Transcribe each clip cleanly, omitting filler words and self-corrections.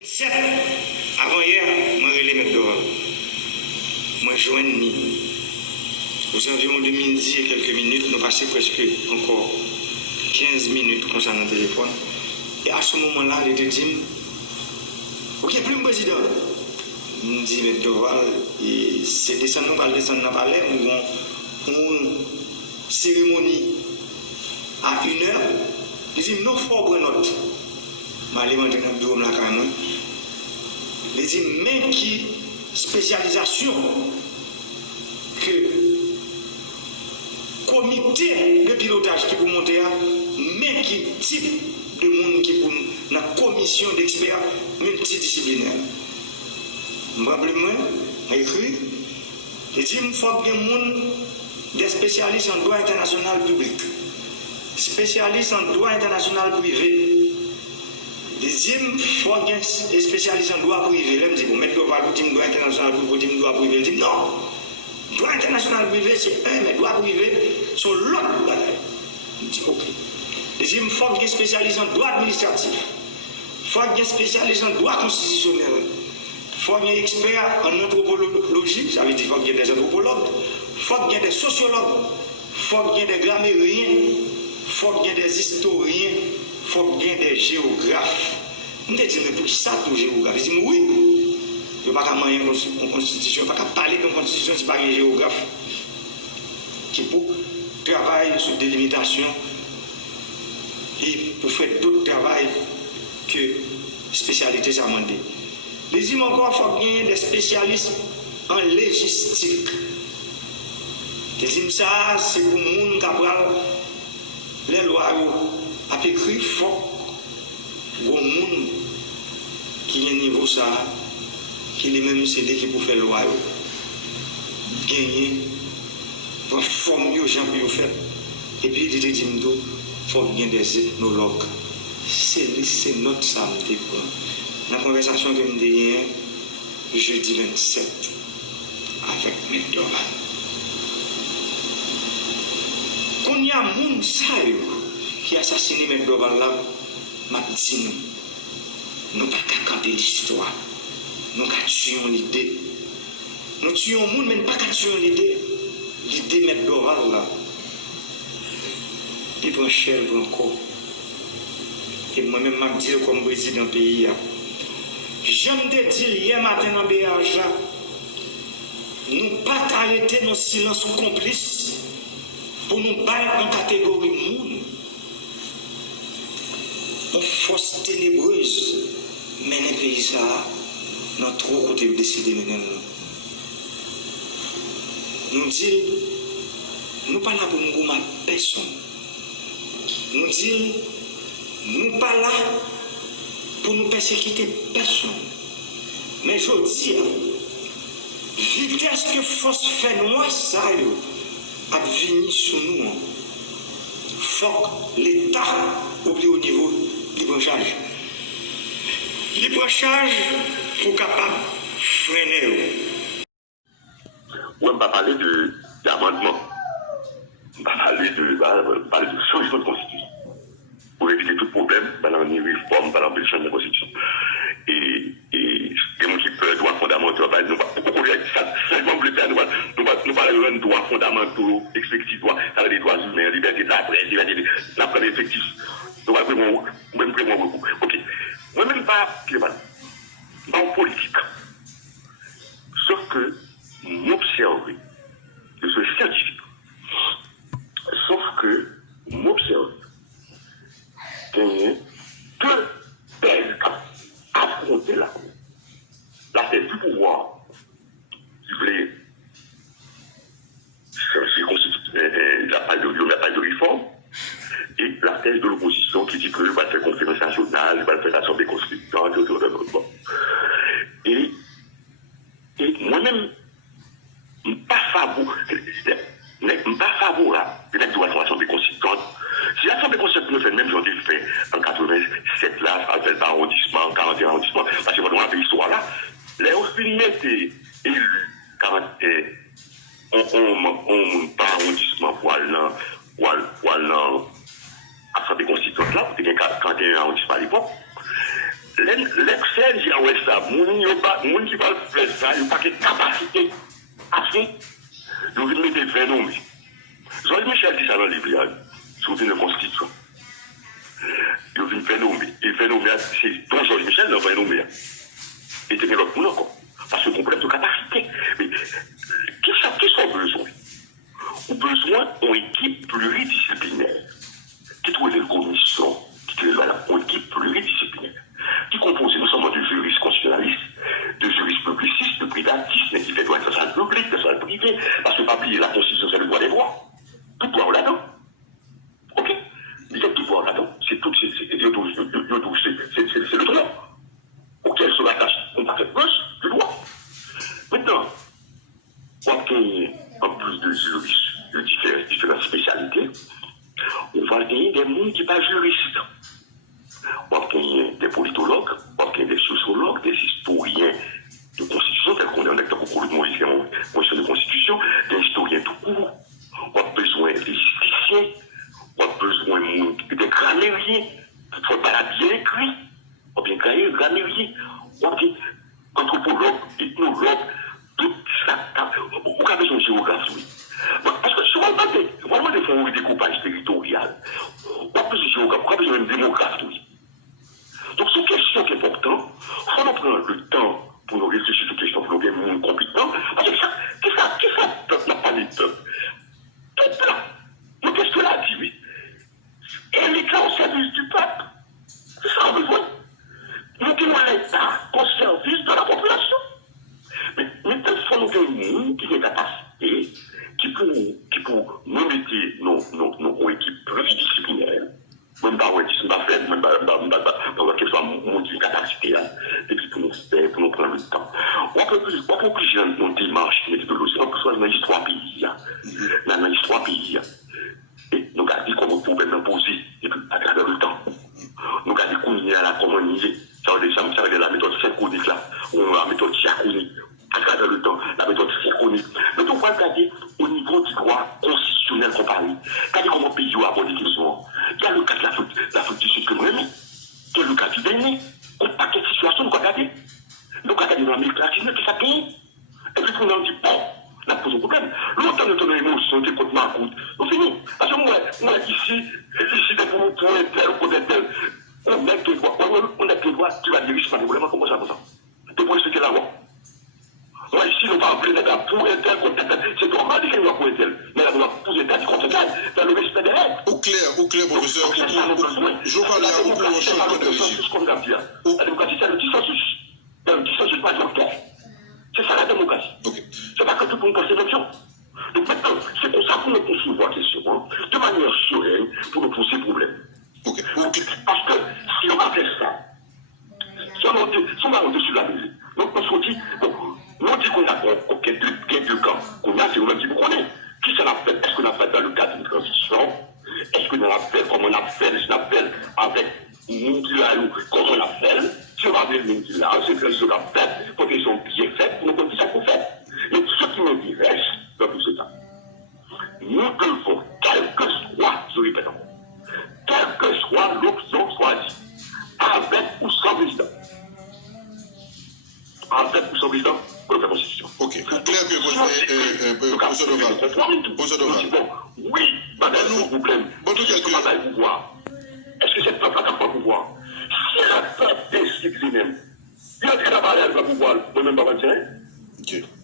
7 avant hier, moi je les dehors. Moi je joins aux environs de midi et quelques minutes, nous passons presque encore 15 minutes concernant le téléphone. Et à ce moment-là, il te dit, ok, plus le président. Il me dit, mais Doval, c'est descendre, nous allons descendre dans le palais, nous avons une cérémonie à 1h. Il dit, non, il faut prendre note. Je vais aller dans le bureau là quand même. Il dit, mais qui spécialisation que comité de pilotage qui pour monter, mais qui type de monde qui pour la commission d'experts multidisciplinaires. Probablement, écrit, il dit, il faut bien des spécialistes en droit international public, spécialistes en droit international privé. Il dit, il faut des spécialistes en droit privé. Là, je dis, vous mettez le droit international privé, il dit, non. Droit international privé, c'est un, mais droit privé, c'est l'autre droit. Il dit, ok. Il dit, il faut des spécialistes en droit administratif. Il faut des spécialistes en droit constitutionnel. Il faut des experts en anthropologie, ça veut dire qu'il faut qu'il y ait des anthropologues. Il faut qu'il y ait des sociologues. Il faut qu'il y ait des grammairiens. Il faut qu'il y ait des historiens. Il faut qu'il y ait des géographes. Je me dis, mais pour qui ça, tout géographe? Je dis, oui. Il n'y a pas qu'à manier une constitution, il n'y a pas qu'à parler d'une constitution, ce n'est pas un géographe qui pour travailler sur délimitation et pour faire d'autres travail que spécialité ça demande. Les dit encore, il faut qu'il y ait des spécialistes en légistique. Les dit ça, c'est pour les gens qui apprennent les lois à écrire, il faut que les gens qui ont un niveau ça, qui les mêmes CD qui pour faire loi, gagner, pour former aux gens pour faire. Et puis il dit, il faut qu'il y ait des ethnologues. C'est notre samedi. Dans la conversation que nous avons jeudi 27 avec M. Doval. Quand il y a un monde qui a assassiné M. Doval là, m'a dit nous ne pouvons pas camper l'histoire. Nous tuons l'idée. Nous tuons le monde, mais pas tuons l'idée. L'idée M. Doval là. Il prend cher encore. Et moi-même, je dis comme président du pays. Je me dis hier matin dans BH, nous ne pouvons pas arrêter nos silences complices pour nous battre en catégorie monde. Une force ténébreuse mène le pays ça, dans trop côté de décider de mener. Nous disons, nous ne sommes pas là pour nous battre personne. Nous disons, nous ne sommes pas là pour nous persécuter personne. Mais je dis, vitesse que force fait noir, ça a venu sur nous. Il faut que l'État oublie au niveau du libre-charge. Libre-charge, il faut capable de freiner. On va parler d'amendement. On va parler de solution de constitution. Pour éviter tout problème, pendant une réforme, pendant une de la constitution. Et les gens qui peuvent droits fondamentaux, nous allons parler de droits fondamentaux, effectifs, ça veut dire droits humains, liberté de la presse, liberté de la presse effective. Nous allons même beaucoup. Ok. Moi-même, pas en politique. Sauf que m'observe de ce scientifique. Sauf que m'observe qu'il deux thèses à affronter la cour. La thèse du pouvoir, qui voulait il n'y a pas de réforme, et la thèse de l'opposition qui dit qu'il va faire conférence nationale, il va faire l'Assemblée constituante, et moi-même, je ne suis pas favorable de mettre l'Assemblée constituante. Si l'Assemblée constituante nous fait le même genre de fait en 87 là, à tel arrondissement, 41 arrondissement, parce que dans la pays histoire là, les hauts-films étaient élus 40 on pas arrondissement pour aller dans l'Assemblée constituante là, pour qu'il y ait 41 arrondissements à l'époque. L'excès dit à ça, moun qui va faire ça, il n'y a pas de capacité assez. Ils vont mettre 20 noms. Jean-Michel dit ça dans le livre, sur une constitution. Ils vont faire nommer. Et faire nommer, c'est donc Jean-Michel n'a pas nommé. Et c'est l'autre pour encore. Parce que problème de capacité. Mais qui sont besoin? Ou besoin d'une équipe pluridisciplinaire qui trouve une commission, qui trouve une équipe pluridisciplinaire, qui compose non seulement de juristes constitutionnalistes, de juristes publicistes, de privatistes, mais qui fait droit de salle publique, de salle privée, parce que pas oublier la Constitution, c'est le droit des droits. Tout droit là-dedans. Ok? Il y a tout droit là-dedans. C'est tout, c'est le droit. Auquel se rattache, on va faire plus du droit. Maintenant, on va gagner, en plus de juristes, de différentes spécialités, on va gagner des gens qui ne sont pas juristes. On va gagner des politologues, on va gagner des sociologues, des historiens de constitution, tels qu'on est en acteur au cours de Moïse, de constitution, des historiens tout court. On a besoin des justiciers, on a besoin des grammairiens, il faut pas bien écrit, on a bien grammairiens, on a des anthropologues, ethnologues, tout ça. On a besoin de géographie, oui. Parce que souvent, vraiment des fonds de découpage territorial, on a besoin de géographie, on a besoin de démographie, oui. Donc, c'est une question qui est importante. Il faut nous prendre le temps pour nous réfléchir sur ces questions, pour nous faire monde compétent. Parce que ça, peuple n'a pas les peuples. Tout là. Mais qu'est-ce que là dit, oui? Et l'État au service du peuple. C'est ça, on a besoin. Nous avons l'État au service de la population. Mais il faut nous faire une qui est capacité, qui pour nous mettre nos équipes pluridisciplinaires. Même pas faire, même pas qu'elle soit monter une capacité, et puis pour nous faire, pour nous prendre le temps. On peut plus jeune une démarche méthodologique, on peut soit dans l'histoire pays, dans l'histoire pays. Et nous avons dit comment on peut imposer, et puis à travers le temps. Nous avons dit qu'on y a la communiquer, ça veut dire la méthode synchronique là, ou la méthode diachronique, à travers le temps, la méthode synchronique. Mais on va regarder au niveau du droit constitutionnel comparé. Regardez comment le pays a abordé les questions. Il y a le cas de l'Afrique du Sud que nous aimons, il y a le cas du Bénin, on pas quelle situation nous regardons. Nous regardons dans l'Amérique latine, qui ça paye. Et puis on a dit, bon, là pose un problème. Longtemps nous avons une émotion, c'est contre ma route. On finit. Parce que moi ici, pour un tel, pour un tel, on a que droit, tu vas diriger par des problèmes comme ça. Tu peux expliquer la loi. Moi, ici, nous ne parlons plus d'un pour un tel, contre un tel. C'est normal qu'il y ait un pour un tel. Mais là, on va poser un tel contre un tel, dans le respect des règles. Au clair, professeur, je parlais à vous pour un changement de régime. La démocratie, c'est le dissensus. Il y a le dissensus majoritaire. C'est ça la démocratie. Okay. C'est pas que tout le monde pense l'option. Donc maintenant, c'est pour ça qu'on nous conçoit la question, de manière sereine, pour nous poser problème. Okay. Parce que si on va faire ça, si on va au-dessus de la mêlée, donc on se dit, bon, nous dit qu'on a deux camps, qu'on a, c'est nous-mêmes qui nous connaissons. Qui ça l'a fait? Est-ce qu'on a fait dans le cadre d'une transition? Est-ce qu'on a fait comme on a fait, ce qu'on appelle avec Moundilaou, comme on l'a fait? Si on va avec Moundilaou, c'est que ce qu'on a fait, pour qu'ils sont bien faits, pour nous dire ça qu'on fait. Mais ce qui nous dit reste dans tout ce temps. Nous devons, quel que soit, je répète, quelle que soit l'option choisie, avec ou sans président. Avec ou sans président, pour la Constitution. Ok, pour clair que professeur Doval. Oui, madame, le problème. Pouvoir. Est-ce que cette peuple n'a pas pouvoir? Si elle a pas décidé lui-même, il y a un travail à pouvoir, moi-même, pas dire.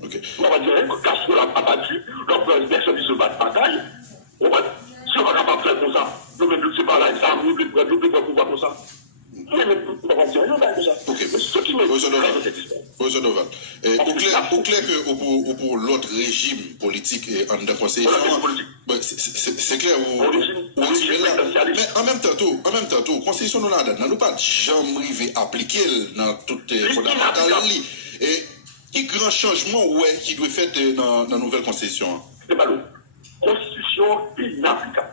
Ok. On va dire que Castro l'a pas battu, l'empereur personne qui se bat de bataille. Si on va pas faire comme ça, nous même c'est pas là, ça nous peut pas pouvoir comme ça. Mais on va dire rien comme ça. Ok, ce qui me professeur Doval. Au clair que pour l'autre régime politique et en conseil, c'est clair où là. Mais en même temps, constitution nous là, nous pas jamais arrivé à appliquer dans toutes les fondamentales. Et quel grand changement qui doit faire dans la nouvelle constitution? C'est pas l'eau. Constitution inapplicable.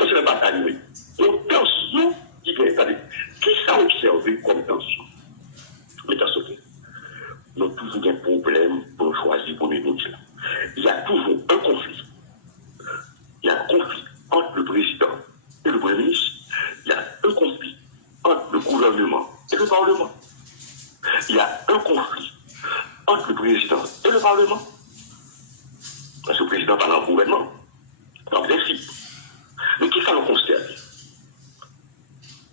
C'est la bataille, oui. Donc, tension qui vient étaler. Qui s'est observé comme tension? L'État sauté. Nous avons toujours des problèmes pour choisir pour les autres. Il y a toujours un conflit. Il y a un conflit entre le président et le premier ministre. Il y a un conflit entre le gouverneur gouvernement et le Parlement. Il y a un conflit entre le président et le Parlement. Parce que le président parle en gouvernement, en principe. Mais qui ça le considère?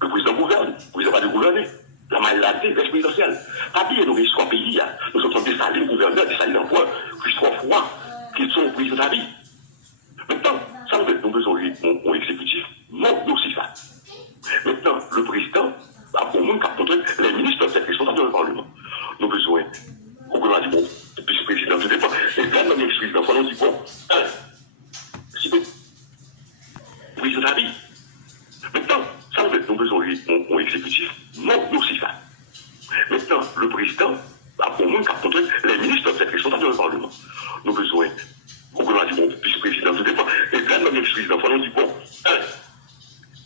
Le président gouverne, le président va de gouverner. La maladie est présidentielle. Pas bien, nous sommes pays, nous sommes des salés gouverneurs, des salés d'emploi, plus 3 fois qu'ils sont présidents de la vie. Maintenant, ça nous fait besoin d'un exécutif. Non, nous aussi ça. Maintenant, le président, au monde qui a contrôlé, les ministres doivent être responsables dans le Parlement. Nous avons besoin, au gouvernement dit bon, puis le président, tout dépend. Et quand on est ex-président, on dit bon, si le président de la vie. Maintenant, ça nous fait besoin d'un exécutif. Non, nous aussi ça. Maintenant, le président, au monde qui a contrôlé, les ministres doivent être responsables dans le Parlement. Nous avons besoin, au gouvernement dit bon, puis le président, tout dépend. Et quand on est ex-président, on dit bon,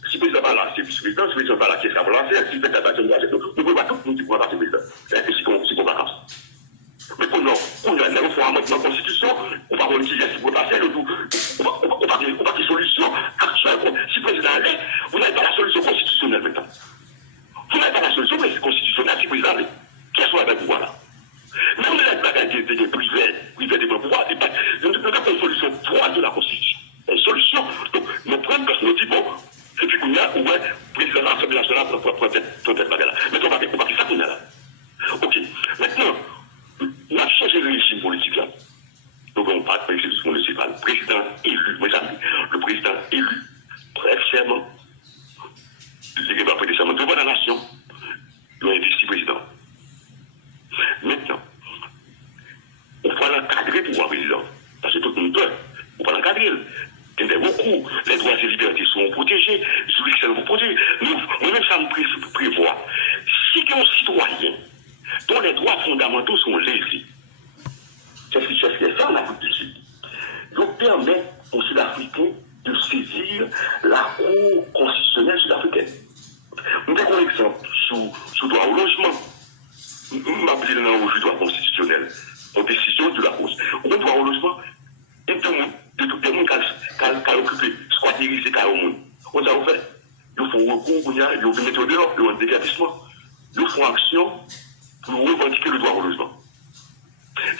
si le président va là, si le vice-président, si le président va là, qu'est-ce qu'on va faire? Si le président va là, nous pouvons pas tout, nous pouvons pas passer le président. Et si on va passer. Mais pour nous, on a une fois dans la Constitution, on va voir qui est-ce qu'on va passer, on va dire des solutions actuelles. Si le président allait, vous n'avez pas la solution constitutionnelle maintenant. Vous n'avez pas la solution constitutionnelle si le président allait. Qu'est-ce qu'on va faire pour voir là? Même les bagages des privés des pouvoirs, nous n'avons pas une solution droite de la Constitution. Une solution, donc nous prenons parce que nous disons, bon, et puis qu'on a, ouais, président de l'Assemblée nationale pour peut-être bagarre là. Mais on va faire ça qu'on a là. Ok. Maintenant, on a changé le régime politique là. Donc on parle de l'exécutif municipal. Président élu, mes amis, le président élu, prête serment, il va prêter serment devant la nation, il va être vice-président. Maintenant, on va l'encadrer pour pouvoir président. Parce que tout le monde peut. On va l'encadrer. Il y a beaucoup. Les droits et libertés sont protégés. Les juridictions sont protégées. Nous-mêmes, ça nous prévoit. Si un citoyen dont les droits fondamentaux sont lésés, c'est ce qui se fait en Afrique du Sud. Donc, permet aux Sud-Africains de saisir la Cour constitutionnelle sud-africaine. Nous avons un exemple sur le droit au logement. Nous appelons le nom du droit constitutionnel en décision de la cause. On doit au logement, et tout le monde qui a occupé, squatterisé, qui a au monde. On a fait, ils font recours, ils ont mis dehors, ils ont un déguerpissement, ils font action pour revendiquer le droit au logement.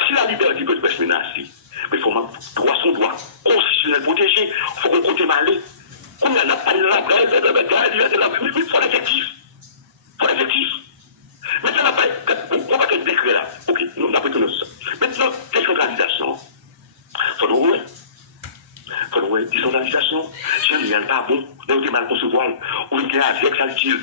Si la liberté peut être menacée, mais il faut son droit constitutionnel protégé, il faut qu'on compte malé. On n'a pas de la presse, il faut l'effectif. Il faut l'effectif. Maintenant, on va faire décret là. Ok, nous avons fait ça. Maintenant, décentralisation. Il faut décentralisation. Si on n'est pas bon, on est mal concevoir. On est avec ça utile.